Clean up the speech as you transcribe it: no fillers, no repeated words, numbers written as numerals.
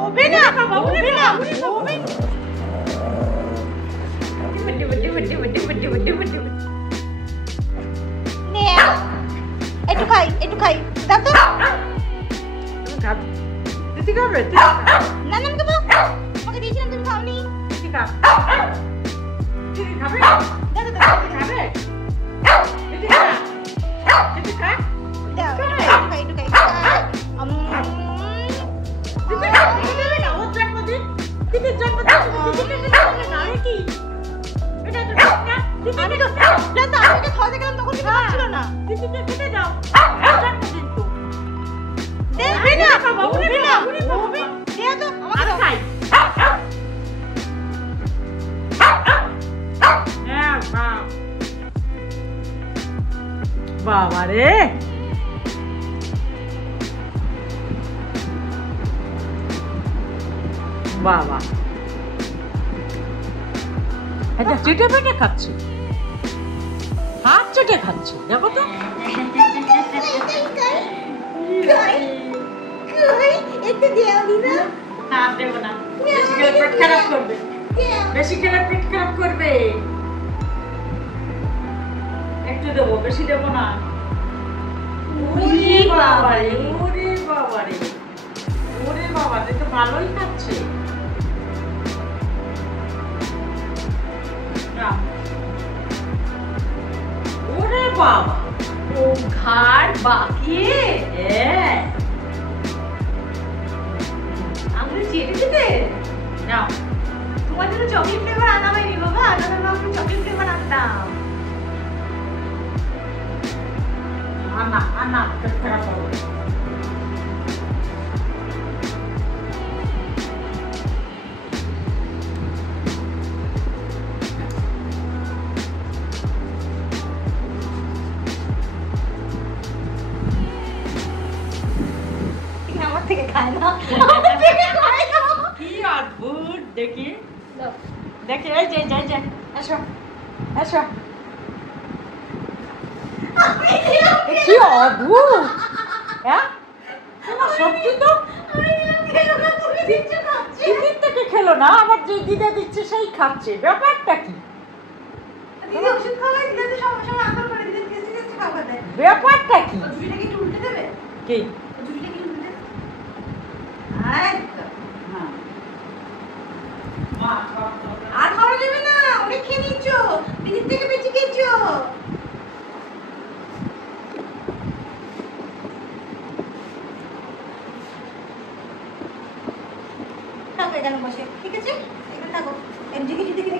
হবে না হবে না হবে একটু খাই দাও তো দিদি খাবে না না আমি খাবো আমাকে দিয়েছিলাম তুমি খাওনি দিদি খাবে দিদি খাবে দাও দাও দাও খাবে দিদি খা দিদি খা দাও একটু খাই দিদি দেবে না ওর জন্মদিন দিদির জন্মদিন দিদিকে দেবে না কি এটা তো ঠিক না আমি তো জানতো আমি তো খাওয়াতে গেলাম তখন কিছু খাচ্ছিল না দিদিকে খেতে দাও জন্মদিন তো দেবে না হবে না হবে দেও তো আমাকে খাই বাবা রে বাবা এটা চেটে পেটে খাচ্ছে হাত চেটে খাচ্ছে দেখো তো একটু দেও দিনা না দেবো না বেশি খেলে পেট খারাপ করবে বেশি খেলে পেট খারাপ করবে একটু দেবো বেশি দেবো না ওরে বাবা রে ওরে বাবা রে ওরে বাবা রে তো ভালোই খাচ্ছে ওরে বাবা ও ঘাড় বাকিয়ে হ্যাঁ আমি চেটে দিতে নাও তোমার জন্য চকলেট ফ্লেভার আনা হয়নি বাবা আনা বাবা চকলেট ফ্লেভার আনতাম আনা পেট খারাপ করবে আমার থেকে খায় না আমার থেকে খায় না কি অদ্ভুত দেখি দেখি এই যে যাই যাই আসো আসো কি অদ্ভুত হ্যাঁ সত্যি তো দিদির থেকে খেলো না আবার যে দিদা দিচ্ছে সেই খাচ্ছে ব্যাপারটা কি দিদি ওষুধ খাওয়াই দিদি তো সমস্যা আদর করে দিদি টেস্টি খাওয়া দেয় ব্যাপারটা কি ঝুড়িটা কি উল্টে দেবে কি ঝুড়িটা কি উল্টে দেবে হ্যাঁ আর খাওয়া যাবে না অনেক খেয়ে নিচ্ছ দিদির থেকে বেশি খেয়েছো থাকো এখানে বসে ঠিক আছে এখানে থাকো এদিকে